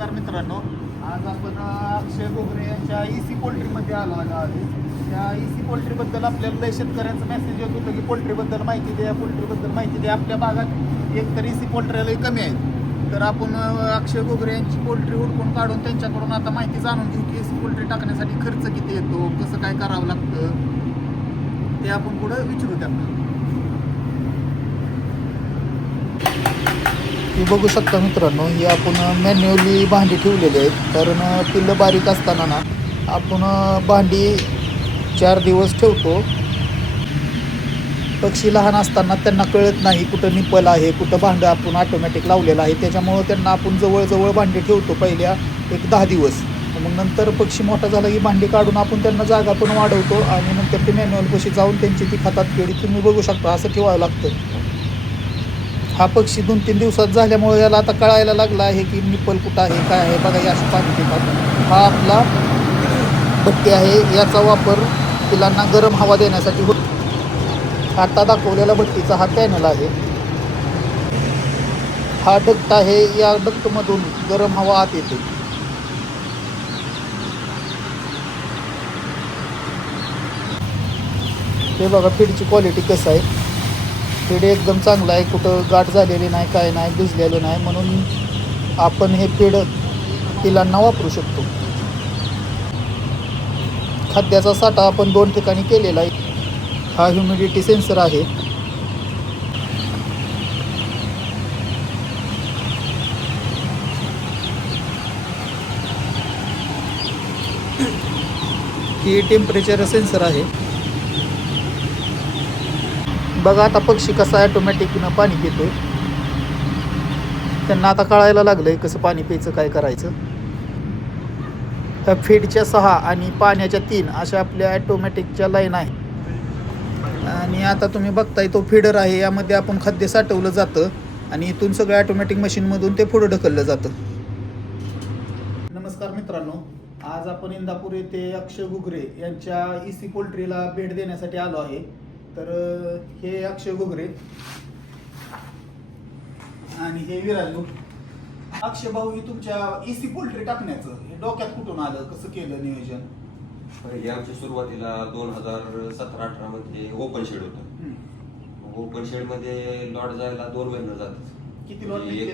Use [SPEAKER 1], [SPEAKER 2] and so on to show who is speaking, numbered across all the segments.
[SPEAKER 1] नमस्कार मित्रांनो. आज आपण अक्षय गोगरे यांच्या ई सी पोल्ट्रीमध्ये आलो आलो आहे त्या ई सी पोल्ट्रीबद्दल आपल्याला लय शेतकऱ्यांचा मेसेज येत होतं की पोल्ट्रीबद्दल माहिती द्या पोल्ट्रीबद्दल माहिती द्या. आपल्या भागात एक तर ई सी पोल्ट्री लय कमी आहेत. तर आपण अक्षय गोगरे यांची पोल्ट्री हुडकून काढून त्यांच्याकडून आता माहिती जाणून घेऊ की ए सी पोल्ट्री टाकण्यासाठी खर्च किती येतो कसं काय करावं लागतं ते आपण पुढं विचारू त्यांना बघू शकता मित्रांनो ही आपण मॅन्युअली भांडी ठेवलेली आहेत. कारण पिल्लं बारीक असताना ना आपण भांडी चार दिवस ठेवतो. पक्षी लहान असताना त्यांना कळत नाही कुठं निपल आहे कुठं भांडं आपण ऑटोमॅटिक लावलेलं आहे. त्याच्यामुळं त्यांना आपण जवळजवळ भांडी ठेवतो पहिल्या एक दहा दिवस. मग नंतर पक्षी मोठा झाला की भांडी काढून आपण त्यांना जागा पण वाढवतो आणि नंतर ते मॅन्युअल पशी जाऊन त्यांची ती खातात केळी तुम्ही बघू शकता असं ठेवावं लागतं. हा पक्षी दोन तीन दिवसात झाल्यामुळे याला आता कळायला लागला आहे की निप्पल कुठं आहे काय आहे. बघा या पाणी देतात हा आपला भट्टी आहे. याचा वापर पिलांना गरम हवा देण्यासाठी होतो. आता दाखवलेला भट्टीचा हा कॅनल आहे. हा डक्ट आहे. या डक्टमधून गरम हवा आत येते. हे बघा फीडची क्वालिटी कसं आहे. पेढे एकदम चांगलं आहे. कुठं गाठ झालेली नाही काय नाही भिजलेलं नाही. म्हणून आपण हे फीड पिलांना वापरू शकतो. खाद्याचा साठा आपण दोन ठिकाणी केलेला आहे. हा ह्युमिडिटी सेन्सर आहे. ही टेम्परेचर सेन्सर आहे. बघा आता पक्षी कसा ॲटोमॅटिकनं पाणी पितो त्यांना आता कळायला लागलंय कसं पाणी प्यायचं काय करायचं. फीडच्या सहा आणि पाण्याच्या तीन अशा आपल्या ॲटोमॅटिकच्या लाईन आहे आणि आता तुम्ही बघताय तो फीडर आहे यामध्ये आपण खाद्य साठवलं जातं आणि इथून सगळं ॲटोमॅटिक मशीनमधून ते पुढं ढकललं जातं. नमस्कार मित्रांनो आज आपण इंदापूर येथे अक्षय घुगरे यांच्या ई सी पोल्ट्रीला भेट देण्यासाठी आलो आहे. तर हे अक्षय गुगरे आणि हे विराजू अक्षय भाऊ ही तुमच्या ई सी पोल्ट्री टाकण्याचं हे डोक्यात कुठून आलं? कसं केलं नियोजन?
[SPEAKER 2] पहिले आमच्या सुरुवातीला दोन हजार सतरा अठरा मध्ये ओपन शेड होतं. ओपन शेडमध्ये लॉट जायला दोन महिने जातात.
[SPEAKER 1] किती लॉट
[SPEAKER 2] म्हणजे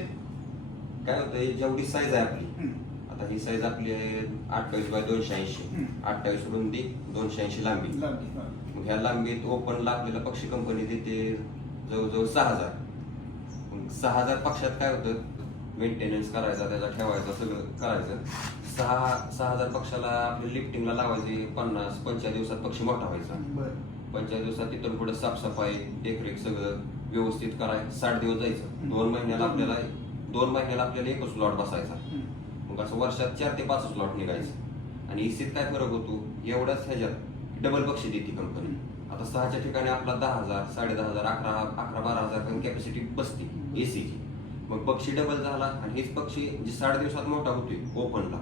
[SPEAKER 2] काय होतं ही जेवढी साईज आहे आपली. आता ही साईज आपली आहे अठ्ठावीस बाय दोनशे ऐंशी. अठ्ठावीस रुंदी दोनशे ऐंशी लांबी
[SPEAKER 1] हा.
[SPEAKER 2] ह्या लांबीत ओपनला आपल्याला पक्षी कंपनी देते जवळजवळ सहा हजार. सहा हजार पक्षात काय होतं मेंटेनन्स करायचा त्याचा ठेवायचा सगळं करायचं. सहा सहा हजार पक्षाला आपल्या लिफ्टिंगला लावायची पन्नास पंचाळीस दिवसात पक्षी मोठा व्हायचा. पंचाळीस दिवसात तिथून पुढे साफसफाई देखरेख सगळं व्यवस्थित कराय साठ दिवस जायचं. दोन महिन्याला आपल्याला दोन महिन्याला आपल्याला एकच स्लॉट बसायचा. मग असं वर्षात चार ते पाच स्लॉट निघायचं. आणि इसीत काय फरक होतो एवढ्याच ह्याच्यात डबल बक्षी देते कंपनी आता सहाच्या ठिकाणी आपला दहा हजार साडे दहा हजार अकरा अकरा बारा हजार कॅपॅसिटी बसते एसीची मग पक्षी डबल झाला आणि हेच पक्षी जे साडे दिवसात मोठा होतोय ओपनला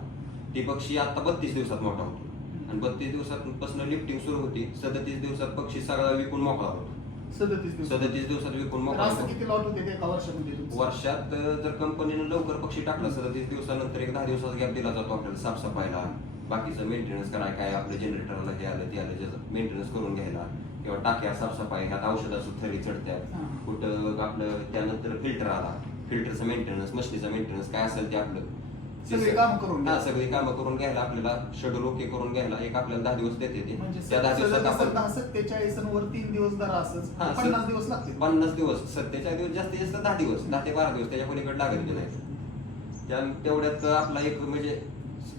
[SPEAKER 2] ते पक्षी आता बत्तीस दिवसात मोठा होतो आणि बत्तीस दिवसात पासून लिफ्टिंग सुरू होती सदतीस दिवसात पक्षी सगळा विकून मोकळा होतो.
[SPEAKER 1] सदतीस दिवस.
[SPEAKER 2] सदतीस दिवसात विकून
[SPEAKER 1] तर
[SPEAKER 2] मोकळा
[SPEAKER 1] असं
[SPEAKER 2] होतो
[SPEAKER 1] किती लॉट होते ते एका वर्षामध्ये तुमचं?
[SPEAKER 2] वर्षात अं, जर कंपनीनं लवकर पक्षी टाकला सदतीस दिवसानंतर एक दहा दिवसाचा गॅप दिला जातो आपल्याला साफसफाईला. बाकीचं मेंटेनन्स कराय काय आपलं जनरेटरला हे आलं ते आलं त्याचं मेंटेनन्स करून घ्यायला. किंवा टाक्या साफसफाई ह्यात औषधाचं थरी चढत्यात
[SPEAKER 1] हा.
[SPEAKER 2] कुठं आपलं त्यानंतर फिल्टर आला. फिल्टरचं मेंटेनन्स मशीनीचं मेंटेनन्स काय असेल ते आपलं.
[SPEAKER 1] सगळी
[SPEAKER 2] सग-
[SPEAKER 1] कामं करून
[SPEAKER 2] हा
[SPEAKER 1] घ्या.
[SPEAKER 2] सगळी कामं करून घ्यायला आपल्याला शेड्यूल ओके करून घ्यायला एक आपल्याला दहा दिवस देते ते.
[SPEAKER 1] म्हणजे
[SPEAKER 2] त्या दहा दिवसात आपण
[SPEAKER 1] सत्तेचाळीस वर तीन दिवस धरा असंच.
[SPEAKER 2] हा,
[SPEAKER 1] पन्नास दिवस लागतील.
[SPEAKER 2] पन्नास दिवस. सध्याच्या दिवस जास्तीत जास्त दहा दिवस. दहा ते बारा दिवस त्याच्या पलीकडे लागत नाही? त्या तेवढ्यात आपला एक म्हणजे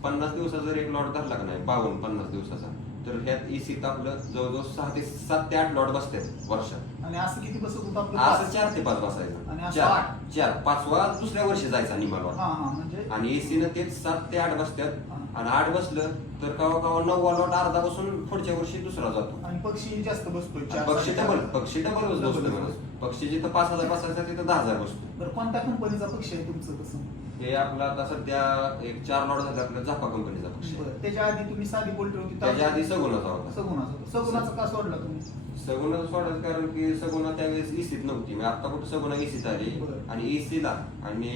[SPEAKER 2] पन्नास दिवसाचा जर एक लॉट धरला का नाही? बावन्न पन्नास दिवसाचा. तर ह्यात इसीत आपलं जवळजवळ सहा ते सात ते आठ लॉट बसतात वर्षात
[SPEAKER 1] आणि असं किती बसत होतं आपलं
[SPEAKER 2] असं? चार ते पाच
[SPEAKER 1] आणि
[SPEAKER 2] बसायचं
[SPEAKER 1] असं
[SPEAKER 2] चार
[SPEAKER 1] आठ?
[SPEAKER 2] चार पाचवा दुसऱ्या वर्षी जायचा निमा लॉट
[SPEAKER 1] हा हा म्हणजे
[SPEAKER 2] आणि एसीनं तेच सात ते आठ बसतात. आणि आठ बसलं तर कवा कवा नववा लॉट अर्धा बसून पुढच्या वर्षी दुसरा जातो.
[SPEAKER 1] आणि पक्षी जास्त बसतोय चार
[SPEAKER 2] पक्षी. डबल पक्षी डबल बसतो
[SPEAKER 1] Double.
[SPEAKER 2] पक्षी जिथं पाच हजार बसायचा तिथं दहा हजार बसतो
[SPEAKER 1] बरं कोणत्या कंपनीचा पक्षी आहे तुमचं कसं
[SPEAKER 2] हे आपलं आता सध्या एक चार लॉट झाले आपल्या झापा कंपनीचा पक्ष.
[SPEAKER 1] बरं त्याच्या आधी तुम्ही साधी पोल्ट्री होती
[SPEAKER 2] त्याच्या आधी सगुणाचा होता.
[SPEAKER 1] सगुणाचा होता. सगुणाचा का सोडला तुम्ही?
[SPEAKER 2] सगुणाचं सोडायचं कारण की सगुणा त्यावेळेस इसीत नव्हती. मी आता कुठं सगुणा इसीत आली
[SPEAKER 1] बरं.
[SPEAKER 2] आणि इसीला आणि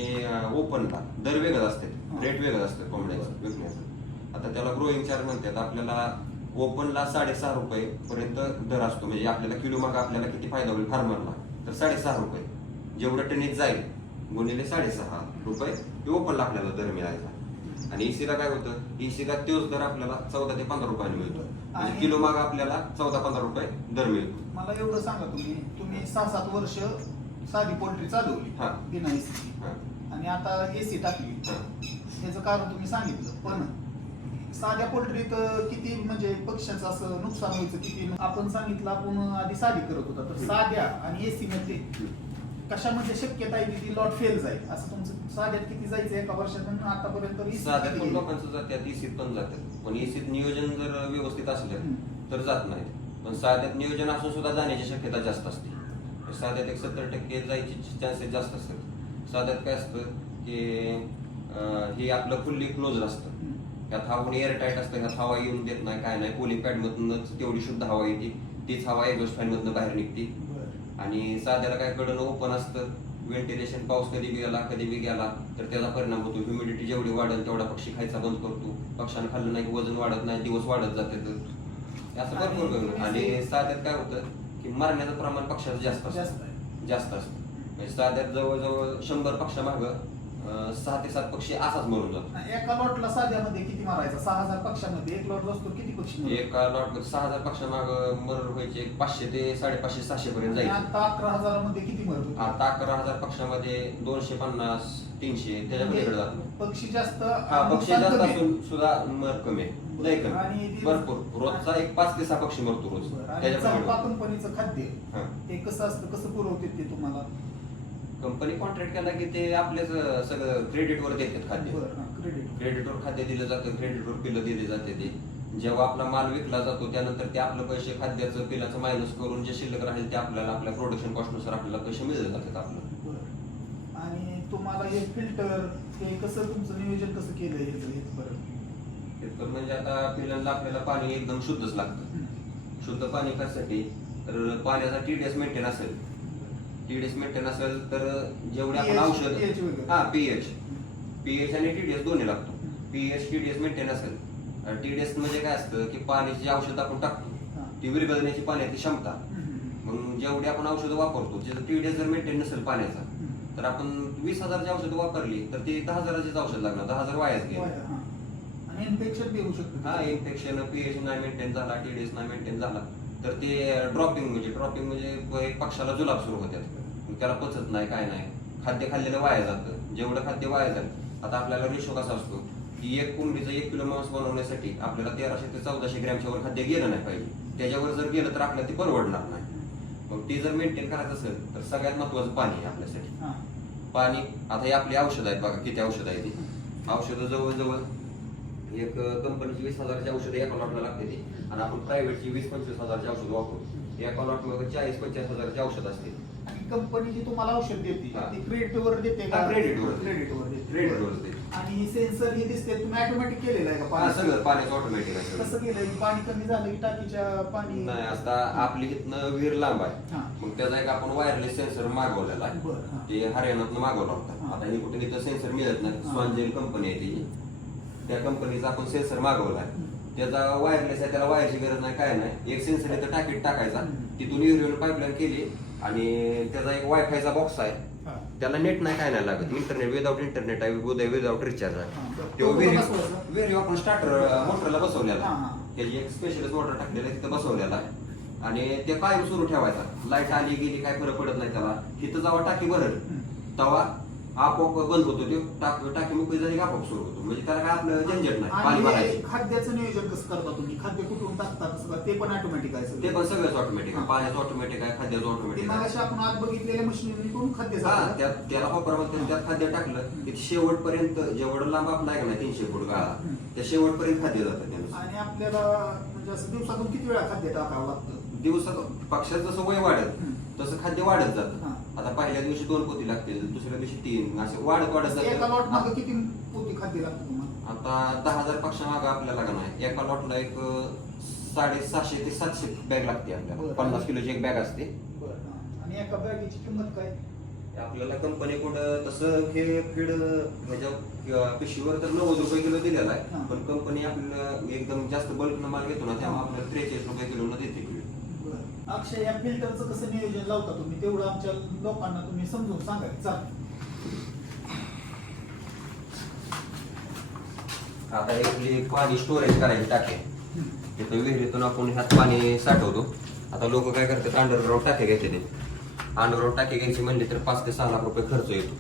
[SPEAKER 2] ओपनला दर वेगळा वेगळं असते.
[SPEAKER 1] हा.
[SPEAKER 2] रेट वेगळं असतं कोंबड्याचं विकण्याचं. आता त्याला ग्रोईंग चार्ज म्हणतात. आपल्याला ओपनला साडेसहा रुपये पर्यंत दर असतो. म्हणजे आपल्याला किलो माग आपल्याला किती फायदा होईल? फार्मरला तर साडेसहा रुपये. जेवढं टनेज जाईल गुणिले साडेसहा रुपये ओपनला आपल्याला दर मिळायचा. आणि इसीला काय होतं? इसीला तोच दर आपल्याला चौदा ते पंधरा रुपयाने मिळतो. म्हणजे
[SPEAKER 1] आणि-
[SPEAKER 2] किलो माग आपल्याला चौदा पंधरा रुपये दर मिळतो.
[SPEAKER 1] मला एवढं सांगा तुम्ही. तुम्ही सहा सात वर्ष साधी पोल्ट्री चालवली. बिना एसीची
[SPEAKER 2] हा,
[SPEAKER 1] आणि आता एसी टाकली. त्याचं कारण तुम्ही सांगितलं. पण साध्या पोल्ट्रीत किती म्हणजे पक्ष्याचं असं नुकसान व्हायचं किती आपण सांगितलं आपण आधी साधी करत होता. तर साध्या आणि एसी मध्ये कशामध्ये शक्यता आहे की ती लॉट फेल जाईल? असं तुमचं साध्यात किती जायचं एका वर्षातून? आतापर्यंत
[SPEAKER 2] साध्या
[SPEAKER 1] किती?
[SPEAKER 2] पण
[SPEAKER 1] गेली?
[SPEAKER 2] लोकांचं जात्यात इसीत पण जातात पण इसीत नियोजन जर व्यवस्थित असलं. तर जात नाहीत पण साध्यात नियोजन असून सुद्धा जाण्याची शक्यता जास्त असते. साध्यात एक सत्तर टक्के जायची चान्सेस जास्त असतात. साध्यात काय असतं की हे आपलं फुल्ली क्लोज असतं. हवा पण एअर टाईट असतं ह्यात हवा येऊन देत नाही काय नाही. पोलिंग पॅड मधूनच तेवढी शुद्ध हवा येते. तीच हवा एक्झॉस्ट फॅन मधनं बाहेर निघते. आणि साध्याला काय कडन ओपन असतं व्हेंटिलेशन पाऊस कधी बी गेला कधी बी गेला तर त्याचा परिणाम होतो. ह्युमिडिटी जेवढी वाढेल तेवढा पक्षी खायचा बंद करतो. पक्ष्यानं खाल्लं नाही की वजन वाढत नाही दिवस वाढत जाते तर. असं भरपूर करून. आणि साध्यात काय होतं की मरण्याचं प्रमाण पक्षाचं जास्त
[SPEAKER 1] जास्त
[SPEAKER 2] असतं.
[SPEAKER 1] आहे.
[SPEAKER 2] जास्त असतं. म्हणजे साध्यात जवळजवळ शंभर पक्षामाग सहा ते सात पक्षी असाच मरून जातो
[SPEAKER 1] एका लॉटला साध्यामध्ये किती मारायचा सहा हजार पक्षामध्ये एक लॉट असतो किती पक्षी मरतात?
[SPEAKER 2] एका लॉट सहा हजार पक्षामाग मरण व्हायचे पाचशे ते साडेपाचशे सहाशे पर्यंत
[SPEAKER 1] आणि
[SPEAKER 2] जायचे
[SPEAKER 1] आता अकरा हजारामध्ये किती मरत?
[SPEAKER 2] आता अकरा हजार पक्षामध्ये दोनशे पन्नास तीनशे त्याच्या पलीकडे जात नाही.
[SPEAKER 1] पक्षी जास्त
[SPEAKER 2] हा पक्षी
[SPEAKER 1] नुकसान
[SPEAKER 2] जास्त
[SPEAKER 1] कमी.
[SPEAKER 2] असून सुद्धा मर कमी आहे लय
[SPEAKER 1] आणि
[SPEAKER 2] कमी
[SPEAKER 1] ती-
[SPEAKER 2] भरपूर रोजचा एक पाच ते सहा पक्षी मरतो रोज
[SPEAKER 1] बरं. आणि
[SPEAKER 2] त्याच्या
[SPEAKER 1] चंपा
[SPEAKER 2] पलीकडे
[SPEAKER 1] कंपनीचं खाद्य
[SPEAKER 2] हा.
[SPEAKER 1] ते कसं असतं कसं पुरवते ते तुम्हाला
[SPEAKER 2] कंपनी कॉन्ट्रॅक्ट केला की ते आपल्याच अं, सगळं क्रेडिटवर देतात खाद्य
[SPEAKER 1] बरं क्रेडिट
[SPEAKER 2] क्रेडिटवर खाद्य दिलं जातं क्रेडिटवर पिलं दिले जाते ते. जेव्हा आपला माल विकला जातो त्यानंतर ते आपलं पैसे खाद्याचं पिलाचं मायनस करून जे शिल्लक राहील ते आपल्याला आपल्या प्रोडक्शन कॉस्टनुसार आपल्याला पैसे मिळले जातात आपलं.
[SPEAKER 1] आणि तुम्हाला हे फिल्टर हे कसं तुमचं नियोजन कसं केलं हे इथपर्यंत
[SPEAKER 2] इतकं म्हणजे आता पिलांना आपल्याला पाणी एकदम शुद्धच लागतं. शुद्ध पाणी कशासाठी तर पाण्याचा टीडीएस मेंटेन असेल. टीडीएस मेंटेन असेल तर जेवढे आपण
[SPEAKER 1] pH
[SPEAKER 2] औषध
[SPEAKER 1] वगैरे.
[SPEAKER 2] हा पीएच पीएच आणि टीडीएस दोन्ही लागतो पीएच टीडीएस मेंटेन असेल टीडीएस म्हणजे काय असतं की पाण्याची जी औषध आपण टाकतो
[SPEAKER 1] हा.
[SPEAKER 2] ती विरघळण्याची पाण्याची क्षमता. मग जेवढी आपण औषधं वापरतो त्याचं टीडीएस जर मेंटेन नसेल पाण्याचा. तर आपण वीस हजारची औषधं वापरली तर ती दहा हजाराचीच औषध लागणार दहा हजार वायाच गेले
[SPEAKER 1] हा. आणि इन्फेक्शन बी होऊ शकतं
[SPEAKER 2] हा इन्फेक्शन पीएच नाही मेंटेन झाला टीडीएस नाही मेंटेन झाला तर ते ड्रॉपिंग म्हणजे ड्रॉपिंग म्हणजे एक पक्षाला जुलाब सुरू होत्यात मग त्याला पचत नाही काय नाही. खाद्य खाल्लेलं वाया जातं. जेवढं खाद्य वाया जातं आता आपल्याला रेशो कसा असतो? की एक कोंबडीचं एक किलो मांस बनवण्यासाठी आपल्याला तेराशे ते चौदाशे ग्रॅमच्या वर खाद्य गेलं नाही पाहिजे. त्याच्यावर जर गेलं तर आपल्याला ते परवडणार नाही. मग ते जर मेंटेन करायचं असेल तर सगळ्यात महत्वाचं पाणी आहे आपल्यासाठी. पाणी आता हे आपली औषध आहेत बघा किती औषध आहे ती औषधं जवळजवळ एक कंपनीची वीस हजारची औषधं एका लॉटला लागते ती. आणि आपण प्रायव्हेटची वीस पंचवीस हजारची औषध वापरतो एका लॉटमध्ये चाळीस पंचेचाळीस हजारची औषध असते
[SPEAKER 1] कंपनी जी तुम्हाला औषध देते
[SPEAKER 2] हा.
[SPEAKER 1] ती क्रेडिटवर देते का
[SPEAKER 2] हा, क्रेडिटवर.
[SPEAKER 1] क्रेडिटवर देते
[SPEAKER 2] क्रेडिटवर देते.
[SPEAKER 1] आणि सेन्सर हे दिसते तुम्ही ऑटोमॅटिक केलेलं आहे का
[SPEAKER 2] हा
[SPEAKER 1] पाणी
[SPEAKER 2] सगळं पाण्याचं ऑटोमॅटिक आहे
[SPEAKER 1] कसं
[SPEAKER 2] सगळं.
[SPEAKER 1] केलंय पाणी कमी झालं की टाकीच्या पाणी
[SPEAKER 2] नाही आता आपली इथनं विहीर लांब आहे
[SPEAKER 1] हा.
[SPEAKER 2] मग त्याचा एक आपण वायरलेस सेन्सर मागवलेला आहे
[SPEAKER 1] बरं, हा.
[SPEAKER 2] ते हरियाणातनं मागवला होता
[SPEAKER 1] हा.
[SPEAKER 2] आता हे कुठे इथं सेन्सर मिळत नाही
[SPEAKER 1] हा.
[SPEAKER 2] स्वांजेल कंपनी आहे त्याची त्या कंपनीचा आपण सेन्सर मागवला आहे
[SPEAKER 1] हम्म.
[SPEAKER 2] त्याचा वायरलेस आहे त्याला वायरची गरज नाही काय नाही एक सेन्सर इथं टाकीत टाकायचा
[SPEAKER 1] हम्म.
[SPEAKER 2] तिथून युरियन पाईपलाईन केली आणि त्याचा एक वायफायचा बॉक्स आहे
[SPEAKER 1] हा.
[SPEAKER 2] त्याला नेट नाही काय नाही लागत इंटरनेट विदाऊट इंटरनेट आहे विदाऊट रिचार्ज
[SPEAKER 1] हा,
[SPEAKER 2] आहे. तो
[SPEAKER 1] तो
[SPEAKER 2] विहिरी
[SPEAKER 1] बसवायचा?
[SPEAKER 2] विहिरी आपण स्टार्टर मोटरला बसवलेला
[SPEAKER 1] हा,
[SPEAKER 2] आहे. त्याची एक स्पेशलिस्ट मोटर टाकलेला आहे तिथं बसवलेला आहे आणि ते कायम सुरू ठेवायचा लाइट आली गेली काय फरक पडत नाही त्याला तिथं जेव्हा टाकी भरल
[SPEAKER 1] हम्म.
[SPEAKER 2] तेव्हा आपोआप बंद होतो ते टाक टाकी मोकळी झाली आपोआप सुरू होतो म्हणजे त्याला काय आपलं झंझट नाही पाणी
[SPEAKER 1] आणि
[SPEAKER 2] भरायचं
[SPEAKER 1] खाद्याचं नियोजन कसं करता तुम्ही खाद्य कुठून टाकता कसं करता? ते पण ऑटोमॅटिक आहे सगळं.
[SPEAKER 2] ते पण सगळंच ऑटोमॅटिक. आहे पाण्याचं ऑटोमॅटिक आहे खाद्याचं
[SPEAKER 1] ते
[SPEAKER 2] ऑटोमॅटिक आहे
[SPEAKER 1] मागाशी आपण आज बघितलेल्या मशिनरीकडून खाद्य
[SPEAKER 2] हा
[SPEAKER 1] झालं.
[SPEAKER 2] त्यात त्याला वापरामध्ये त्यात खाद्य टाकलं की शेवटपर्यंत जेवढं लांब आपला आहे का नाही तीनशे फूट गाळा. त्या शेवटपर्यंत खाद्य जातं त्यानं
[SPEAKER 1] आणि आपल्याला म्हणजे असं दिवसातून किती वेळा खाद्य टाकावं लागतं
[SPEAKER 2] दिवसात पक्षाचं जसं वय वाढत
[SPEAKER 1] हम्म.
[SPEAKER 2] तसं खाद्य वाढत जातं
[SPEAKER 1] हा.
[SPEAKER 2] आता पहिल्या दिवशी दोन पोती लागतील दुसऱ्या दिवशी तीन असे वाढत वाढत
[SPEAKER 1] एका लॉट
[SPEAKER 2] जातं
[SPEAKER 1] मागे किती पोती खाद्य लागतं तुम्हाला
[SPEAKER 2] आता दहा हजार पक्षा मागं आपल्याला का नाही एका लॉटला एक अं, साडेसहाशे ते सातशे बॅग लागते आपल्याला
[SPEAKER 1] बरं.
[SPEAKER 2] पन्नास किलोची एक बॅग असते
[SPEAKER 1] बरं हा. आणि एका बॅगेची किंमत काय
[SPEAKER 2] आपल्याला कंपनी कुठं तसं हे फीड किंवा पिशवीवर तर नव्वद रुपये किलो दिलेला
[SPEAKER 1] हा.
[SPEAKER 2] आहे पण कंपनी आपल्याला एकदम जास्त बल्क माल घेतो ना त्यामुळे आपल्याला त्रेचाळीस रुपये किलो न देते फीड.
[SPEAKER 1] अक्षय या फिल्टरचं कसं नियोजन लावता तुम्ही? तेवढं आमच्या लोकांना तुम्ही समजून सांगा. चाल
[SPEAKER 2] आता एक पाणी स्टोरेज करायची टाके तिथं विहिरीतून आपण ह्यात पाणी साठवतो. आता लोक काय करतात अंडरग्राऊंड टाके घेते ते. अंडरग्राऊंड टाके घ्यायची म्हणली तर पाच ते सहा लाख रुपये खर्च येतो.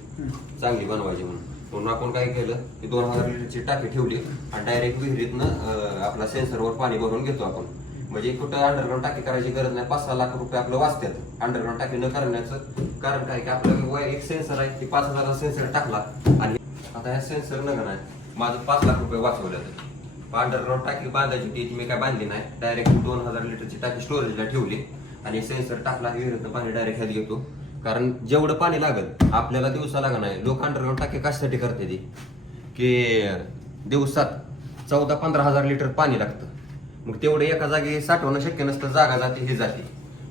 [SPEAKER 2] चांगली बनवायची म्हणून. म्हणून आपण काय केलं की दोन हजार लिटरची टाकी ठेवली आणि डायरेक्ट विहिरीतनं आपला सेन्सरवर पाणी भरून घेतो आपण. म्हणजे कुठं अंडरग्राऊंड टाकी करायची गरज नाही. पाच सहा लाख रुपये आपलं वाचतात अंडरग्राऊंड टाकी न करण्याचं कारण काय? की आपलं वय एक सेन्सर आहे ती पाच हजाराचा सेन्सर टाकला आणि आता ह्या सेन्सर न नाही माझं पाच लाख रुपये वाचवल्यात. अंडरग्राऊंड टाकी बांधायची ती मी काय बांधली नाही. डायरेक्ट दोन हजार लिटरची टाकी स्टोरेजला ठेवली आणि सेन्सर टाकला विहिरीतनं पाणी डायरेक्ट ह्यात घेतो. कारण जेवढं पाणी लागल आपल्याला दिवसा लागणार नाही लोक अंडरग्राऊंड टाकी कशासाठी करते ती? की दिवसात चौदा पंधरा हजार लिटर पाणी लागतं. मग तेवढं एका जागी साठवणं शक्य नसतं जागा जाते ही जाते.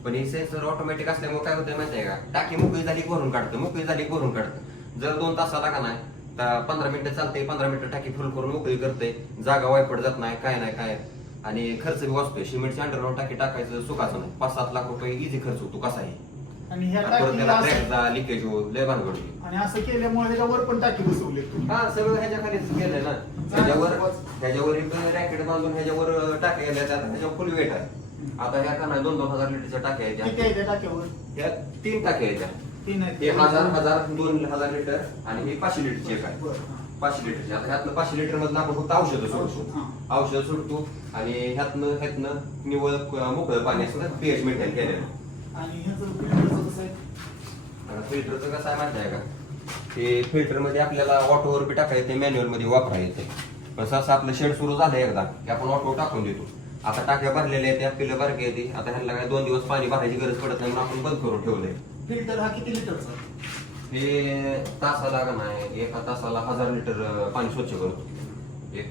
[SPEAKER 2] पण हे सेन्सर ऑटोमॅटिक असल्यामुळे काय होतं माहिती आहे का? टाकी मोकळी झाली भरून काढतं मोकळी झाली भरून काढतं. जर दोन तासाला का नाही तर पंधरा मिनिटं चालते पंधरा मिनिटं टाकी फुल करून मोकळी करते जागा वायपट जात नाही काय नाही काय. आणि खर्च बी वाचतोय. सिमेंटची अंडरग्राऊंड टाकी टाकायचं सुखाचं नाही. पाच सात लाख रुपये इझी खर्च होतो कसा आहे?
[SPEAKER 1] आणि ह्या
[SPEAKER 2] परत
[SPEAKER 1] टाकीला
[SPEAKER 2] त्याला
[SPEAKER 1] असं-
[SPEAKER 2] क्रॅकचा लिकेज हो लय भानगड होती.
[SPEAKER 1] आणि असं केल्यामुळे त्याच्यावर पण टाकी बसवली
[SPEAKER 2] हा सगळं ह्याच्या खालीच गेलंय ना. ह्याच्यावर ह्याच्यावर एक रॅकेट बांधून ह्याच्यावर टाक्या ह्याच्यावर फुल वेट आहे. आता ह्या का नाही दोन दोन हजार लिटरच्या टाक्या
[SPEAKER 1] किती. आहे त्या टाक्यावर?
[SPEAKER 2] ह्या तीन टाक्या.
[SPEAKER 1] तीन आहेत.
[SPEAKER 2] हे हजार हजार दोन हजार लिटर आणि ही पाचशे लिटरची एक आहे.
[SPEAKER 1] बरं.
[SPEAKER 2] पाचशे लिटरची. आता ह्यातनं पाचशे लिटर मधलं आपण फक्त औषधं सोडतो.
[SPEAKER 1] हा.
[SPEAKER 2] औषध सोडतो आणि ह्यातनं ह्यातनं निवळ मोकळं पाणी असतं पीएच मेंटेन केलेलं.
[SPEAKER 1] आणि ह्याचं कसं आहे?
[SPEAKER 2] फिल्टरचं कसं आहे माहिती आहे का? ते फिल्टरमध्ये आपल्याला ऑटोवर बी टाका येते मॅन्युअलमध्ये वापरा येते पण सहसा आपलं शेड सुरू झालं एकदा की आपण ऑटो टाकून देतो. आता टाक्या भरलेल्या आहेत पिलं बारके येते आता ह्यांना काय दोन दिवस पाणी भरायची गरज पडत नाही म्हणून आपण बंद करून ठेवलंय.
[SPEAKER 1] फिल्टर हा किती लिटरचा
[SPEAKER 2] हे तासाला का नाही एका तासाला हजार लिटर पाणी स्वच्छ करतो. एक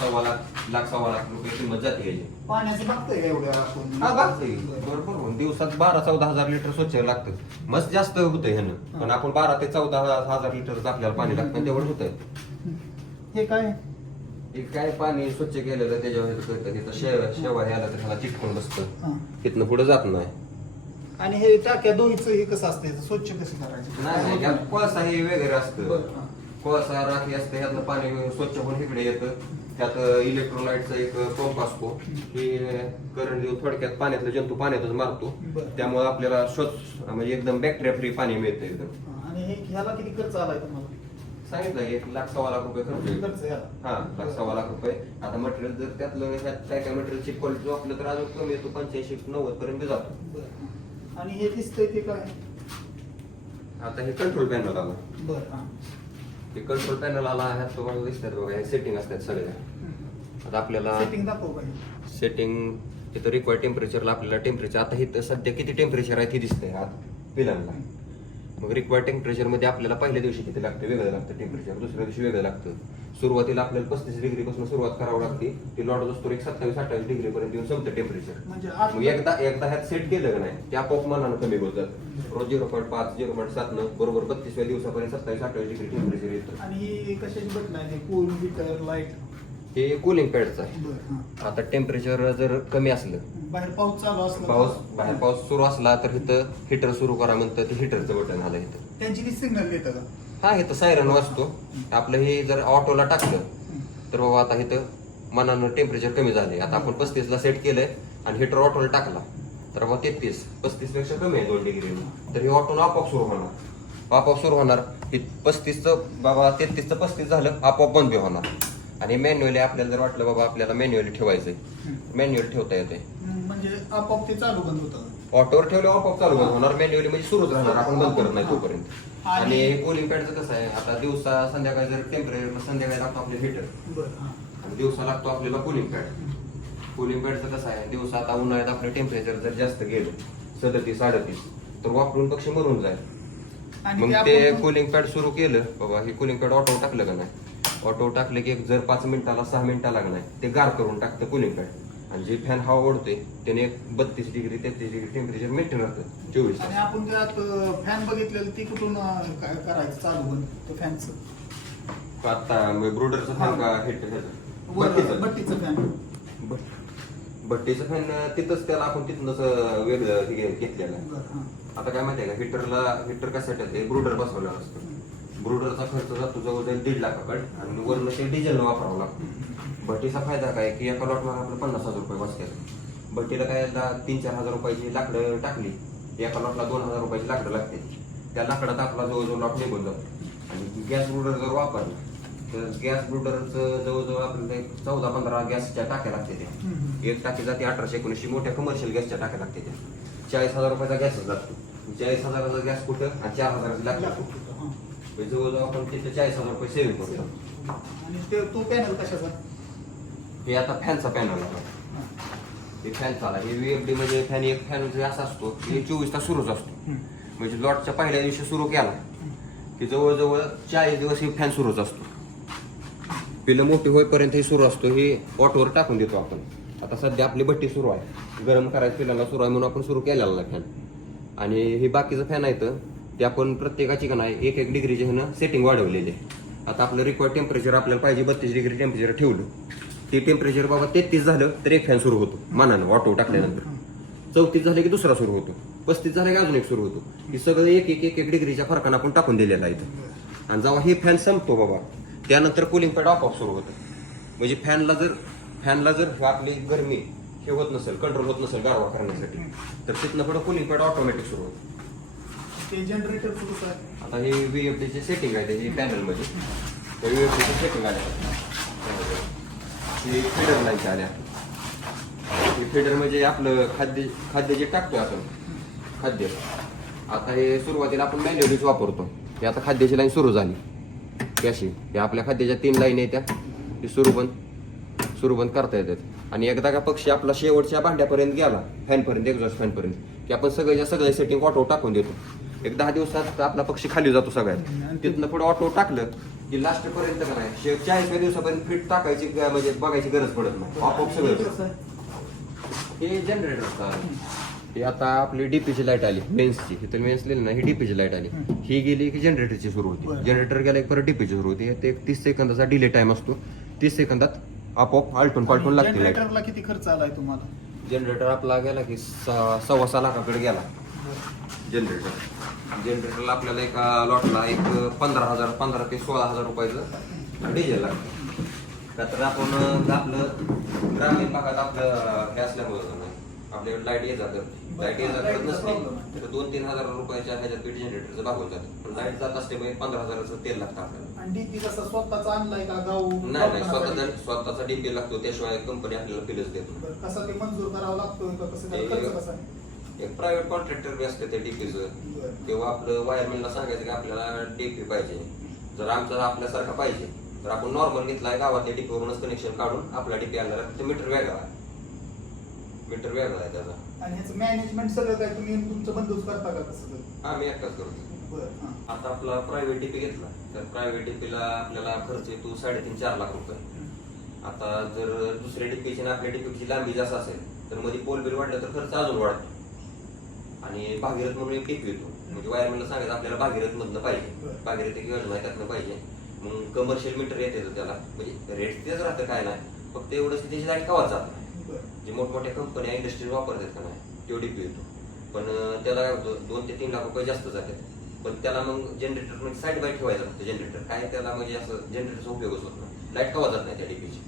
[SPEAKER 2] सव्वा लाख लाख सव्वा लाख रुपये किंमत जाते याची
[SPEAKER 1] पाण्याचं बघतंय का एवढ्या आपण?
[SPEAKER 2] हा बघते बरोबर हो. दिवसात बारा चौदा हजार लिटर स्वच्छ लागतं मस्त जास्त होतं ह्यानं. पण आपण बारा ते चौदा हजार लिटर आपल्याला पाणी लागतं तेवढं होतंय.
[SPEAKER 1] हे काय?
[SPEAKER 2] एक काय पाणी स्वच्छ केलेलं त्याच्यावर हे करतं तिथं शेव शेवा ह्याला तर ह्याला चिटकून बसतं.
[SPEAKER 1] हा.
[SPEAKER 2] तिथनं पुढे जात नाही.
[SPEAKER 1] आणि हे टाक्या दोईचं हे कसं असतं याचं स्वच्छ कसं करायचं?
[SPEAKER 2] नाही यात कोळसा हे वेगळं असतं.
[SPEAKER 1] बरं, हा.
[SPEAKER 2] कोळसा राखी असतं ह्यातलं पाणी स्वच्छ होऊन इकडे येतं. त्यात इलेक्ट्रोलाइटचा एक पंप असतो. की करंट देऊन थोडक्यात पाण्यातलं जंतू पाण्यातच मारतो.
[SPEAKER 1] बरं.
[SPEAKER 2] त्यामुळे आपल्याला स्वच्छ म्हणजे एकदम बॅक्टेरिया फ्री पाणी मिळतं एकदम.
[SPEAKER 1] आणि हे ह्याला किती खर्च आलाय तुम्हाला?
[SPEAKER 2] सांगितलं एक लाख सव्वा लाख रुपये खर्च.
[SPEAKER 1] खर्च ह्याला
[SPEAKER 2] हा लाख सव्वा लाख रुपये. आता मटेरियल जर त्यातलं ह्यात काय काय मटेरियलची क्वालिटी वापरलं तर अजून कमी येतो पंच्याऐंशी नव्वद पर्यंत जातो.
[SPEAKER 1] बरं. आणि हे दिसतंय ते काय?
[SPEAKER 2] आता हे कंट्रोल पॅनल आला.
[SPEAKER 1] बरं हा.
[SPEAKER 2] हे कंट्रोल पॅनल आला ह्यात तुम्हाला दिसतात बघा. हे सेटिंग असतात सगळ्या आता आपल्याला
[SPEAKER 1] सेटिंग दाखव
[SPEAKER 2] सेटिंग इथं रिक्वायर्ड टेम्परेचरला आपल्याला टेम्परेचर आता इथं सध्या किती टेम्परेचर आहे ते दिसतंय आत पिलांना मग रिक्वायर्ड टेम्परेचरमध्ये आपल्याला पहिल्या दिवशी किती लागतं? वेगळं लागतं टेम्परेचर दुसऱ्या दिवशी वेगळं लागतं. सुरुवातीला आपल्याला पस्तीस डिग्री पासून सुरुवात करावं लागते. ते लॉट असतो एक सत्तावीस अठ्ठावीस डिग्री पर्यंत येऊन संपतं टेम्परेचर
[SPEAKER 1] म्हणजे
[SPEAKER 2] मग एकदा एकदा ह्यात सेट केलं का नाही ते आपोआप मनानं कमी होत. जातं रोज झिरो पॉईंट पाच झिरो पॉईंट सात न बरोबर बत्तीसव्या दिवसापर्यंत सत्तावीस अठ्ठावीस डिग्री टेम्परेचर येतं.
[SPEAKER 1] आणि कशाची बटन आहे? कूल हिटर लाइट
[SPEAKER 2] हे कूलिंग पॅडचं आहे. आता टेम्परेचर जर कमी असलं
[SPEAKER 1] बाहेर पाऊस चालू असला
[SPEAKER 2] पाऊस बाहेर पाऊस सुरू असला तर इथं हिटर सुरू करा म्हणतं ते हिटरचं बटन आलं इथं.
[SPEAKER 1] त्यांची सिग्नल देतं का
[SPEAKER 2] हा इथं सायरन वाजतो. आपलं हे जर ऑटोला टाकलं तर बाबा आता इथं मनानं टेम्परेचर कमी झाले आता आपण पस्तीसला सेट केलंय आणि हिटर ऑटोला टाकला. तर बाबा तेहतीस पस्तीसपेक्षा कमी आहे दोन डिग्री तर हे ऑटोनं आपोआप सुरू होणार. आपोआप सुरू होणार. हे पस्तीसचं बाबा तेहतीसचं पस्तीस झालं आपोआप बंद बी होणार. आणि मॅन्युअली आपल्याला जर वाटलं बाबा आपल्याला मॅन्युअली ठेवायचंय. मॅन्युअली ठेवता येते
[SPEAKER 1] म्हणजे आपोआप ते चालू बंद होतं.
[SPEAKER 2] ऑटोवर ठेवले आपोआप चालू बंद होणार. मॅन्युअली म्हणजे सुरूच राहणार. आपण बंद करत नाही तोपर्यंत.
[SPEAKER 1] आणि-
[SPEAKER 2] आणि कूलिंग पॅडचं कसं आहे आता दिवसा संध्याकाळी जर टेम्परेचर संध्याकाळी लागतो आपले हिटर
[SPEAKER 1] बरं हा.
[SPEAKER 2] आणि दिवसा लागतो आपल्याला कूलिंग पॅड कूलिंग पॅडचं कसं आहे दिवसा आता उन्हाळ्यात आपलं टेम्परेचर जर जास्त गेलं सदतीस अडतीस तर वापरून पक्षी मरून जाईल.
[SPEAKER 1] आणि
[SPEAKER 2] मग
[SPEAKER 1] ते
[SPEAKER 2] ते
[SPEAKER 1] आपण-
[SPEAKER 2] कूलिंग पॅड सुरू केलं बाबा हे कूलिंग पॅड ऑटो टाकलं का नाही? ऑटो टाकलं की एक जर पाच मिनिटाला सहा मिनिटाला का नाही ते गार करून टाकतं कूलिंग पॅड आणि जे फॅन हवा ओढतोय त्याने एक बत्तीस डिग्री तेहतीस डिग्री टेम्परेचर मेंटेन राहतं चोवीस
[SPEAKER 1] आणि
[SPEAKER 2] तास
[SPEAKER 1] आपण त्यात फॅन बघितलेलं ती कुठून काय करायचं चालू बंद ते फॅनचं
[SPEAKER 2] आता ब्रुडरचं फॅन का हिट बत्तीचं.
[SPEAKER 1] बत्तीचं फॅन
[SPEAKER 2] भट्टीचं फॅन तिथंच त्याला आपण तिथूनच वेगळं हे घे- घेतलेलं आहे.
[SPEAKER 1] बरं हां.
[SPEAKER 2] आता काय माहितीये का हिटरला हिटर कशासाठी आहे ब्रुडर बसवलेला असतो. ब्रुडरचा खर्च जातो जवळजवळ दीड लाखाकडे आणि वरनं ते डिझेल वापरावं लागतं. भट्टीचा फायदा काय? की एका लॉट मागे आपलं पन्नास हजार रुपये बसतात. भट्टीला काय तीन चार हजार रुपयाची लाकडं टाकली एका लॉटला दोन हजार रुपयाची लाकडं लागते. त्या लाकडात आपला जवळजवळ लॉट निघून जातो. आणि गॅस ब्रुडर जर वापरला तर गॅस ब्रुडरचं जवळजवळ आपल्याला एक चौदा पंधरा गॅसच्या टाक्या लागते त्या. एक टाकी जाते अठराशे एकोणीसशे मोठ्या कमर्शियल गॅसच्या टाक्या लागते त्या. चाळीस हजार रुपयाचा गॅसच लागतो. चाळीस हजाराचा गॅस कुठं? आणि चार हजाराची लागतो. म्हणजे जवळजवळ आपण तिथे चाळीस हजार रुपये सेव्हिंग करतो.
[SPEAKER 1] आणि ते तो पॅनल कशाचा?
[SPEAKER 2] हे आता फॅनचा पॅनल आहे
[SPEAKER 1] हां.
[SPEAKER 2] फॅन चाला हे व्हीएफडी म्हणजे फॅन एक फॅन असा असतो हे चोवीस तास सुरूच असतो. म्हणजे लॉटच्या पहिल्या दिवशी सुरू केला. की जवळजवळ चाळीस दिवस हे फॅन सुरूच असतो. पिलं मोठी होईपर्यंत हे सुरू असतो. हे ऑटोवर टाकून देतो आपण. आता सध्या आपली भट्टी सुरू आहे. गरम करायचं पिलाला सुरू आहे म्हणून आपण सुरू केलेला फॅन. आणि हे बाकीचं फॅन आहेत ते आपण प्रत्येकाची का नाही एक एक डिग्रीचे ह्यानं सेटिंग वाढवलेली आहे. आता आपलं रिक्वायर्ड टेम्परेचर आपल्याला पाहिजे बत्तीस डिग्री टेम्परेचर ठेवलं. ते टेम्परेचर बाबा तेहतीस झालं तर एक फॅन सुरू होतो. मानानं ऑटो टाकल्यानंतर. चौतीस झाले की दुसरा सुरू होतो. पस्तीस झाले की अजून एक सुरू होतो. हे सगळं एक एक एक एक डिग्रीच्या फरकानं आपण टाकून दिलेलं आहे इथं. आणि जेव्हा हे फॅन संपतो बाबा त्यानंतर कुलिंग पॅड आपोआप सुरू होतं. म्हणजे फॅनला जर फॅनला जर आपली गरमी हे होत नसेल कंट्रोल होत नसेल गारवा करण्यासाठी तर तिथनं पुढे कुलिंग पॅड ऑटोमॅटिक सुरू होतं.
[SPEAKER 1] ते जनरेटर सुरू
[SPEAKER 2] आता हे व्हीएफडीचे सेटिंग आहे त्याची पॅनलमध्ये त्या व्हीएफडीचे सेटिंग आल्या ही फिडर लाइट आल्या. हे फिडर म्हणजे आपलं खाद्य खाद्य जे टाकतोय आपण खाद्य. आता हे सुरुवातीला आपण मॅन्युअलीच वापरतो. हे आता खाद्याची लाईन सुरू झाली. ही अशी हे आपल्या खाद्याच्या तीन लाईन येत्या ही सुरू बंद सुरू बंद करता येतात. आणि एकदा का पक्षी आपला शेवटच्या भांड्यापर्यंत गेला फॅनपर्यंत एक्झॉस्ट फॅनपर्यंत की आपण सगळ्याच्या सगळ्या सेटिंग ऑटो टाकून देतो. एक दहा दिवसात आपला पक्षी खाली जातो सगळ्यात. तिथनं पुढे ऑटो टाकलं की लास्ट पर्यंत का नाही शेव चाळीसव्या दिवसापर्यंत फिट टाकायची ग- म्हणजे बघायची गरज पडत नाही. आपोआप सगळं? हे जनरेटर हे आता आपली डीपीची लाइट आली मेन्सची इथं मेन्स लिहिलं ना ही डीपीची लाइट आली. ही गेली की जनरेटरची सुरू होती.
[SPEAKER 1] बरं.
[SPEAKER 2] जनरेटर गेला की परत डीपीची सुरू होती. ते एक तीस सेकंदाचा डिले टाइम असतो. तीस सेकंदात आपोआप आलटून पालटून लागते. लाइट
[SPEAKER 1] जनरेटरला किती खर्च आलाय तुम्हाला?
[SPEAKER 2] जनरेटर आपला गेला की स- सव्वा सहा लाखाकडे गेला. जनरेटर जनरेटरला आपल्याला एका लॉटला एक पंधरा हजार पंधरा ते सोळा हजार रुपयाचं डिझेल लागतं. तर आपण आपलं ग्रामीण भागात आपलं हे असल्यामुळं आपल्याकडे लाइट ये जातं. लाइट ये जात नसते तर दोन तीन हजार रुपयाच्या ह्याच्यात पीठ जनरेटरचं भागून जातं. पण लाइट जात असल्यामुळे पंधरा हजाराचं तेल लागतं आपल्याला.
[SPEAKER 1] डीपी कसा स्वतःचा आणलाय का
[SPEAKER 2] नाही नाही स्वतःचा स्वतःचा डीपी लागतो. त्याशिवाय कंपनी आपल्याला बिलच देतो
[SPEAKER 1] कसा ते मंजूर करावा लागतो कसं?
[SPEAKER 2] एक प्रायव्हेट कॉन्ट्रॅक्टर बी असते त्या डीपीचं. तेव्हा आपलं वायरमॅनला सांगायचं की आपल्याला डीपी पाहिजे. जर आमचा आपल्यासारखा पाहिजे तर आपण नॉर्मल घेतलाय गावातल्या डीपीवरूनच कनेक्शन काढून आपला डीपी आणला ते मीटर वेगळा आहे. मीटर वेगळा आहे त्याचा.
[SPEAKER 1] आणि ह्याचं मॅनेजमेंट सगळं काय तुम्ही तुमचं बंदूक करता का ते?
[SPEAKER 2] हा मी एकटाच करतो. आता आपला प्रायव्हेट डीपी घेतला. तर प्रायव्हेट डीपीला आपल्याला खर्च येतो साडेतीन चार लाख रुपये. आता जर दुसऱ्या डीपीची आणि आपल्या डीपीची लांबी जास्त असेल तर मध्ये पोल बिल वाढलं तर खर्च अजून वाढतो. आणि भागीरथ म्हणून एक घेतो. येतो म्हणजे वायरमॅनला सांगायचं आपल्याला भागीरथ मधनं पाहिजे. भागीरथ एक योजना आहे त्यातनं पाहिजे. मग कमर्शियल मीटर येत येतो त्याला. म्हणजे रेट तेच राहतं काय नाही. फक्त एवढंच की त्याची लाइट कवाच जात नाही. जे मोठमोठ्या कंपन्या इंडस्ट्री वापरतात का नाही तो डीपी येतो पण त्याला काय होतं दोन ते तीन लाख रुपये जास्त जातात. पण त्याला मग जनरेटर म्हणजे साईड बाय ठेवायचं फक्त जनरेटर काय त्याला म्हणजे असं जनरेटरचा उपयोगच होत नाही. लाइट कवा जात नाही त्या डीपीची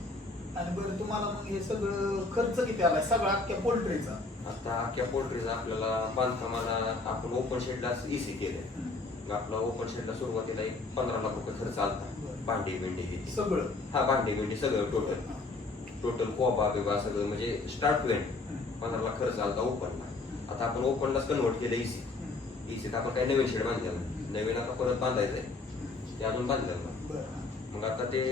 [SPEAKER 1] आणि बरं तुम्हाला मग हे सगळं खर्च किती आलाय? सगळा अख्ख्या पोल्ट्रीचा
[SPEAKER 2] आता अख्ख्या पोल्ट्रीचा आपल्याला बांधकामाला आपण ओपन शेडला इसी केलंय. आपला ओपन शेडला सुरुवातीला एक पंधरा लाख रुपये खर्च आलता. भांडी बिंडी
[SPEAKER 1] सगळं?
[SPEAKER 2] हा भांडी बिंडी सगळं टोटल टोटल कोबा बिबा सगळं म्हणजे स्टार्ट टू एंड पंधरा लाख खर्च आलता ओपनला आता आपण ओपनलाच कन्वर्ट केलं इसी इसीत आपण काही नवीन शेड बांधलेलं. नवीन आता परत बांधायचंय. ते अजून बांधलेलं मग आता ते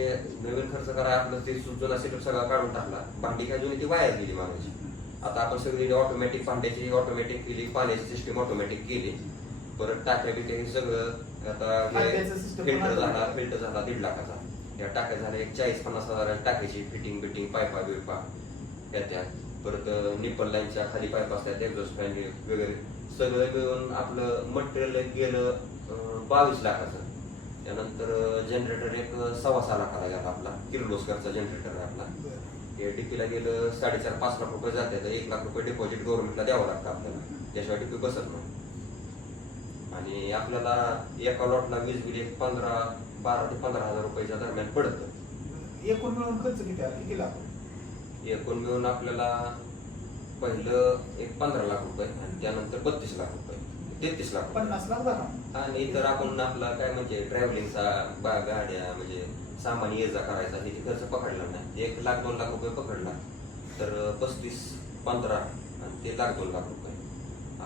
[SPEAKER 2] नवीन खर्च करा आपलं ते जुना सेटअप सगळा काढून टाकला. भांडी काय जुनी ती वाया गेली मागायची आता आपण सगळी ऑटोमॅटिक भांड्याची ऑटोमॅटिक केली पाण्याची सिस्टीम ऑटोमॅटिक केली. परत टाक्या बिट्या हे सगळं आता फिल्टर झाला फिल्टर झाला दीड लाखाचा. या टाक्या झाल्या एक चाळीस पन्नास हजार टाक्याची फिटिंग बिटिंग पायपा बिपा ह्या त्या परत निप्पल लाईनच्या खाली पाईप असतात एक्झॉस्ट फॅन वगैरे. सगळं मिळून आपलं मटेरियल गेलं बावीस लाखाचं. त्यानंतर जनरेटर एक सव्वा सहा लाखाला गेला आपला. किर्लोस्करचा जनरेटर आहे आपला. हे डिपीला गेलं साडेचार पाच लाख रुपये जाते. तर एक लाख रुपये डिपॉझिट गव्हर्नमेंटला द्यावं लागतं आपल्याला. त्याशिवाय डिपी बसत नाही. आणि आपल्याला एका लॉटला वीज बिल एक पंधरा बारा ते पंधरा हजार रुपयाच्या दरम्यान पडतं.
[SPEAKER 1] एकूण मिळून खर्च किती? किती लाख?
[SPEAKER 2] एकूण मिळून आपल्याला पहिलं एक पंधरा लाख रुपये आणि त्यानंतर बत्तीस लाख रुपये तेहतीस लाख.
[SPEAKER 1] पन्नास लाख
[SPEAKER 2] आणि इतर आपण आपला काय म्हणजे ट्रॅव्हलिंगचा गाड्या म्हणजे सामान ये जा करायचा. हे खर्च पकडला नाही. एक लाख दोन लाख रुपये पकडला. तर पस्तीस पंधरा आणि ते लाख दोन लाख रुपये.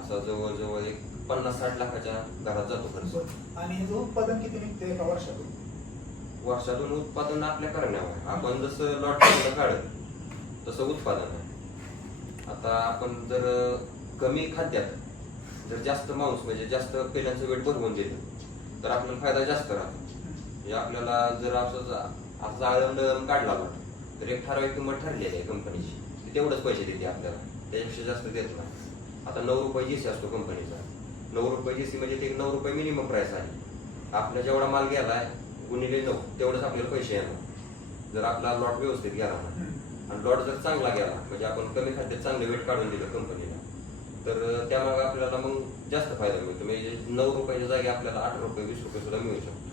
[SPEAKER 2] असा जवळजवळ एक पन्नास साठ लाखाच्या घरात जातो खर्च.
[SPEAKER 1] आणि ह्याचं उत्पादन किती निघते एका वर्षातून?
[SPEAKER 2] वर्षातून उत्पादन आपल्या करण्यावर. आपण जसं लॉट काढत तसं उत्पादन आहे. आता आपण जर कमी खाद्यात जर जास्त मांस म्हणजे जास्त पेल्यांचं वेट भरवून दिलं तर आपल्याला फायदा जास्त राहतो. म्हणजे आपल्याला जर असं जा- असं आळंद काढला तर एक ठराविक किंमत ठरलेली आहे कंपनीची ती तेवढंच पैसे देते आपल्याला. त्याच्यापेक्षा जास्त देत नाही. आता नऊ रुपये जीसी असतो कंपनीचा नऊ रुपये जीसी म्हणजे ते नऊ रुपये मिनिमम प्राइस आहे. आपला जेवढा माल गेलाय गुणिले नऊ तेवढंच आपल्याला पैसे येणार. जर आपला लॉट व्यवस्थित गेला ना आणि लॉट जर चांगला गेला म्हणजे आपण कमी खाद्यात चांगले वेट काढून दिलं कंपनीला तर त्यामागे आपल्याला मग जास्त फायदा मिळतो. म्हणजे नऊ रुपयाच्या जागी आपल्याला आठ रुपये वीस रुपये सुद्धा मिळू शकतो.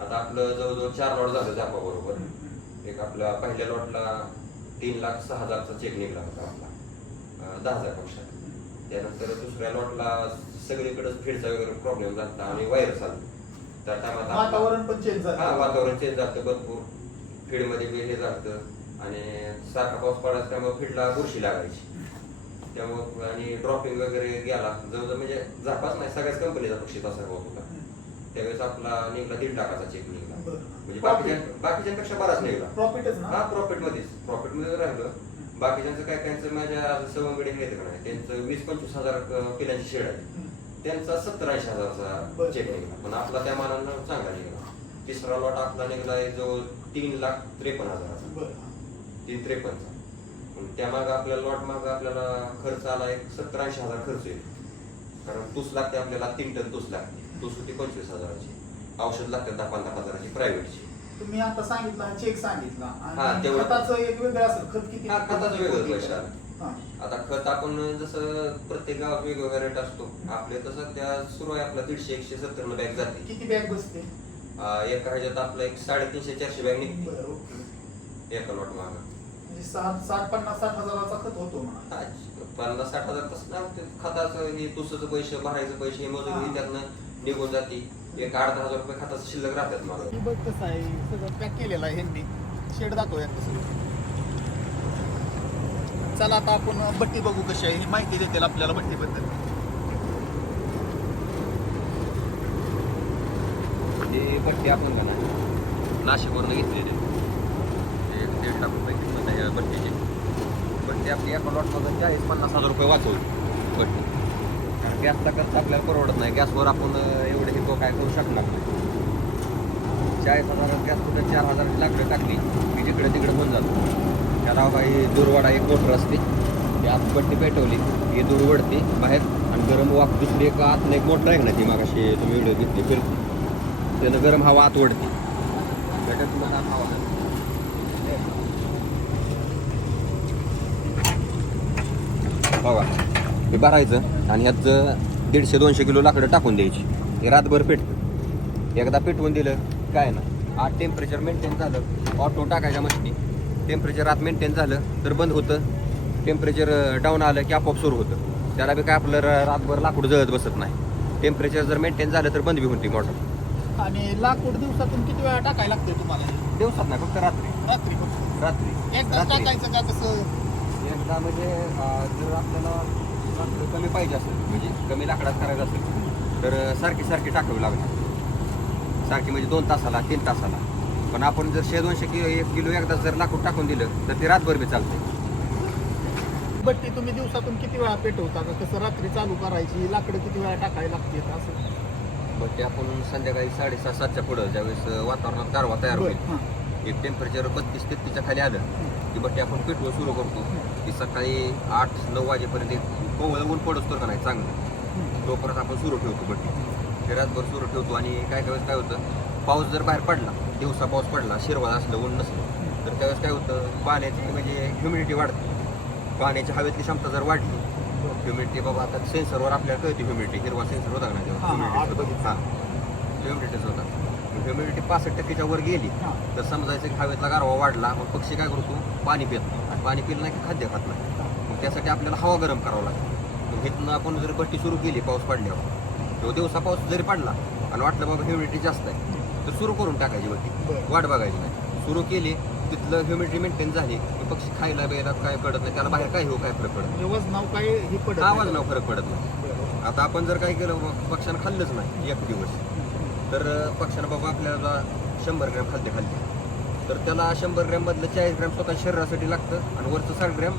[SPEAKER 2] आता आपलं जवळजवळ चार लॉट झालं जापा बरोबर एक आपल्या पहिल्या लॉटला तीन लाख सहा हजारचा चेक निघाला होता आपला. दहा हजारपेक्षा त्यानंतर दुसऱ्या लॉटला सगळीकडे फीडचा वगैरे प्रॉब्लेम झाला आणि व्हायरस आला. त्या टायमात
[SPEAKER 1] वातावरण पण चेंज
[SPEAKER 2] हा
[SPEAKER 1] झालं
[SPEAKER 2] वातावरण चेंज झालं भरपूर. फीडमध्ये बी हे झालं. आणि सारखा पाऊस पडायचा त्यामुळे फीडला बुरशी लागायची. त्यामुळे आणि ड्रॉपिंग वगैरे गेला. जवळजवळ म्हणजे झापाच नाही सगळ्याच कंपनीचा पक्षी तसा होत होता. त्यावेळेस आपला निघला दीड लाखाचा चेक निघला. म्हणजे बाकीच्या बाकीच्यांपेक्षा बराच निघला.
[SPEAKER 1] प्रॉफिटच
[SPEAKER 2] हा प्रॉफिट मध्येच. प्रॉफिटमध्ये राहिलं. बाकीच्यांचं काय त्यांचं माझ्या सवंगडी का नाही? त्यांचं वीस पंचवीस हजार पिलांची शेड आहे त्यांचा सत्तर ऐंशी हजाराचा. चेक निघाला. पण आपला त्या मानानं चांगला निघाला. तिसरा लॉट आपला निघालाय जो तीन लाख त्रेपन्न हजाराचा. तीन त्रेपन्नचा. पण त्यामागं आपल्याला लॉट मागं आपल्याला खर्च आला एक सत्तर ऐंशी हजार खर्च येईल. कारण तूस लागते आपल्याला तीन टन तूस लागते. होती पंचवीस हजाराची. औषध लागते दहा पंधरा हजाराची प्रायव्हेटची.
[SPEAKER 1] तुम्ही आता सांगितला चेक सांगितला.
[SPEAKER 2] हा,
[SPEAKER 1] आणि
[SPEAKER 2] तेवढं.
[SPEAKER 1] खताचं एक वेगळं असेल खत किती
[SPEAKER 2] हा, खताचं वेगळं पैसे आले.
[SPEAKER 1] हा.
[SPEAKER 2] आता खत आपण जसं प्रत्येक गावात वेगवेगळा रेट असतो. आपले तसं त्या सुरू आहे आपला दीडशे एकशे सत्तर बॅग जाते.
[SPEAKER 1] किती बॅग बसते?
[SPEAKER 2] अं, एका ह्याच्यात आपला एक साडेतीनशे चारशे बॅग निघते.
[SPEAKER 1] बरं ओके.
[SPEAKER 2] एका लॉट माग.
[SPEAKER 1] म्हणजे साठ पन्नास साठ हजाराचा खत होतो म्हणा.
[SPEAKER 2] पन्नास साठ हजार तसं ना ते खताचं हे तुसचं पैसे भरायचं पैसे हे मजुरी
[SPEAKER 1] हा.
[SPEAKER 2] त्यातनं निघून जाते. एक आठ दहा हजार रुपये खताचं शिल्लक राहतात मला
[SPEAKER 1] हे बघ कसं आहे सगळं पॅक केलेलं आहे ह्यांनी शेड दाखवूया कसं चला आता आपण बट्टी बघू कशी आहे ही माहिती देतील आपल्याला बट्टीबद्दल.
[SPEAKER 2] ते बट्टी आपण का ना नाशिकवरनं घेतलेली. एक दीड लाख रुपये किंमत आहे या बट्टीची. बट्टी आपली एका लॉटमध्ये चाळीस पन्नास हजार रुपये वाचवली. बट्टी. कारण गॅसचा खर्च आपल्याला परवडत नाही. गॅसवर आपण एवढे हे काय करू शकणार नाही. चाळीस हजार गॅस कुठे चार हजार लाकडं टाकली की जिकडे तिकडे होऊन जातो. त्याला काही दूरवाडा एक मोटर असते. ती आतपट्टी पेटवली ही दूर वडते बाहेर आणि गरम वाफ दुसरी एक आतनं एक मोटर आहे ना ती मागाशी तुम्ही व्हिडिओ घेतली फिरते त्यानं गरम हवा आत वडते भेटत आत हवा. बघा. भरायचं आणि ह्यात दीडशे दोनशे किलो लाकडं टाकून द्यायची. हे रातभर पेटतं. एकदा पेटवून दिलं काय ना. आत टेम्परेचर मेंटेन झालं ऑटो टाकायच्या मशीनी टेम्परेचर आत मेंटेन झालं तर बंद होतं. टेम्परेचर डाऊन आलं की आपोआप सुरू होतं. त्याला बी काय आपलं रातभर लाकूड जळत बसत नाही. टेम्परेचर जर मेंटेन झालं तर बंद बी होती मोटर.
[SPEAKER 1] आणि लाकूड दिवसातून किती वेळा टाकायला लागते तुम्हाला?
[SPEAKER 2] दिवसात नाही फक्त रात्री.
[SPEAKER 1] रात्री फक्त.
[SPEAKER 2] रात्री.
[SPEAKER 1] एकदा. टाकायचं का कसं
[SPEAKER 2] एकदा म्हणजे जर आपल्याला कमी पाहिजे असेल म्हणजे कमी लाकडात करायचं असेल तर सारखी सारखी टाकावी लागणार. सारखी म्हणजे दोन तासाला तीन तासाला. पण आपण जर शे दोनशे किलो एक किलो एकदा जर लाकूड टाकून दिलं तर ते रातभर बी चालते.
[SPEAKER 1] बट्टी तुम्ही दिवसातून किती वेळा पेटवता? का कसं रात्री चालू करायची लाकडं किती वेळा टाकायला लागते असं?
[SPEAKER 2] ते आपण संध्याकाळी साडेसहा सातच्या पुढं ज्यावेळेस वातावरणात गारवा तयार होईल. एक टेम्परेचर बत्तीस तेहतीसच्या खाली आलं की बट्टी आपण पेटवून सुरू करतो. की सकाळी आठ नऊ वाजेपर्यंत एक कोवळं ऊन पडतो का नाही? चांगलं. तोपर्यंत आपण सुरू ठेवतो बट्टी ते रातभर सुरू ठेवतो आणि काय काय काय होतं पाऊस जर बाहेर पडला दिवसा पाऊस पडला शिरवाळ असलं ऊन नसलं तर त्यावेळेस काय होतं पाण्याची म्हणजे ह्युमिडिटी वाढते. पाण्याची हवेतली क्षमता जर वाढली ह्युमिडिटी बाबा आता सेन्सरवर आपल्याला कळते ह्युमिडिटी हिरवा सेन्सर होता का नाही
[SPEAKER 1] हा, हा, आठ बघितलं.
[SPEAKER 2] हां. ह्युमिडिटीच होता. ह्युमिडिटी पासष्ट टक्केच्या वर गेली. तर समजायचं की हवेतला गारवा वाढला मग पक्षी काय करतो? पाणी पित पाणी पिलं नाही की खाद्य खात नाही. मग त्यासाठी आपल्याला हवा गरम करावं लागतं. मग इथनं आपण जर भट्टी सुरू केली पाऊस पडल्यावर किंवा दिवसा पाऊस जरी पडला आणि वाटलं बाबा ह्युमिडिटी जास्त आहे तर सुरू करून टाकायची
[SPEAKER 1] बरं.
[SPEAKER 2] वाट बघायची नाही. सुरू केली तिथलं ह्युमिडिटी मेंटेन झाली की पक्षी खायला बियला काय कळत नाही त्याला बाहेर काय हो काय फरक पडत आवाज
[SPEAKER 1] नाही.
[SPEAKER 2] नाव फरक पडत नाही. आता आपण जर काय केलं पक्ष्यानं खाल्लंच नाही एक दिवस. तर अं, पक्ष्यानं बाबा आपल्याला शंभर ग्रॅम खाद्य खाल्ले. तर त्याला शंभर ग्रॅम मधलं चाळीस ग्रॅम स्वतः शरीरासाठी लागतं आणि वरचं साठ ग्रॅम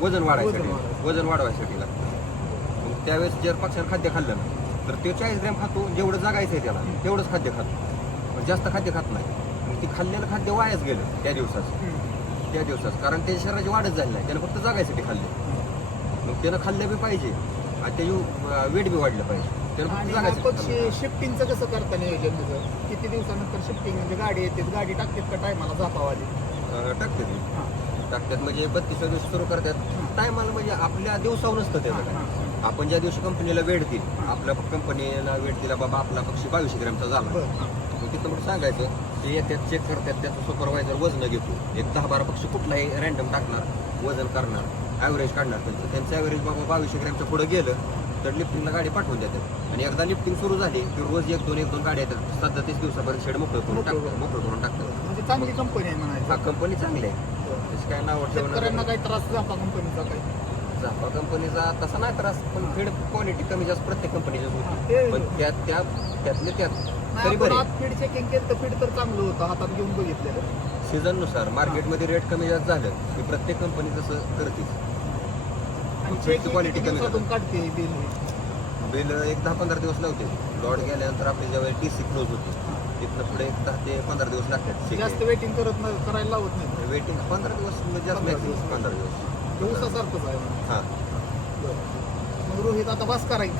[SPEAKER 2] वजन वाढायसाठी. वजन वाढवायसाठी लागतं. मग त्यावेळेस जर पक्ष्यानं खाद्य खाल्लं ना तर ते चाळीस ग्रॅम खातो जेवढं जागायचं आहे त्याला तेवढंच खाद्य खातो. पण जास्त खाद्य खात नाही. मग ते खाल्लेलं खाद्य वायाच गेलं त्या दिवसाचं. त्या दिवसात कारण त्याच्या शरीराची वाढच झाली नाही. त्यानं फक्त जगायसाठी खाल्ले. मग त्यानं खाल्लं बी पाहिजे. आणि त्याची वेट बी वाढलं पाहिजे.
[SPEAKER 1] आणि पक्षी. शिफ्टिंगचं कसं करता नियोजन तुझं? किती दिवसानंतर शिफ्टिंग म्हणजे गाडी येते गाडी टाकतात का टायमाला जापावाली
[SPEAKER 2] अं, टाकतात म्हणजे बत्तीस दिवस सुरू करतात. टायमाला म्हणजे आपल्या दिवसावर नसतं त्याचं काय.
[SPEAKER 1] हां.
[SPEAKER 2] आपण ज्या दिवशी कंपनीला वेळ देईल आपल्या कंपनीला वेळ दिला बाबा आपला पक्षी बावीसशे ग्रॅमचा झाला. मग तिथं मग सांगायचं ते येतात चेक करतात त्याचं सुपरवायझर वजन घेतो. एक दहा बारा पक्षी कुठलाही रॅन्डम टाकणार वजन करणार ॲव्हरेज काढणार त्यांचं. त्यांचं ॲव्हरेज बाबा बावीसशे ग्रॅमच्या पुढे गेलं तर लिफ्टिंगला गाडी पाठवून देतात. आणि एकदा लिफ्टिंग सुरू झाली की रोज एक दोन एक दोन गाड्या येतात. सदतीस दिवसापर्यंत शेड मोकळं करून टाकतात. मोकळं करून. टाकतात.
[SPEAKER 1] म्हणजे चांगली कंपनी आहे
[SPEAKER 2] हा कंपनी चांगली आहे. काय नाव
[SPEAKER 1] शेतकऱ्यांना काही त्रास जाता कंपनीचा काही?
[SPEAKER 2] झापा कंपनीचा तसा नाही त्रास पण फीड क्वालिटी कमी जास्त प्रत्येक कंपनीच्याच
[SPEAKER 1] हा,
[SPEAKER 2] होती पण त्यात त्या त्यातले त्यात तरी बरे.
[SPEAKER 1] आत फीड चेकिंग केलं तर फीड तर चांगलं होतं हातात घेऊन बघितलेलं.
[SPEAKER 2] सीझननुसार मार्केटमध्ये रेट कमी जास्त झालं की प्रत्येक कंपनी तसं करते कमी
[SPEAKER 1] दिवसातून काढते बिल.
[SPEAKER 2] बिल एक दहा पंधरा दिवस लावते लॉट गेल्यानंतर आपली ज्यावेळी टी सी क्लोज होते तिथनं पुढे एक दहा ते पंधरा दिवस
[SPEAKER 1] जास्त
[SPEAKER 2] लागतात
[SPEAKER 1] वेटिंग करत नाही करायला लावत नाही.
[SPEAKER 2] वेटिंग पंधरा दिवस म्हणजे जास्त
[SPEAKER 1] पंधरा
[SPEAKER 2] मॅक्सिमम
[SPEAKER 1] दिवस.
[SPEAKER 2] पंधरा दिवस.
[SPEAKER 1] दिवसासारखंच आहे
[SPEAKER 2] हां.
[SPEAKER 1] मग रोहित आता बस करायची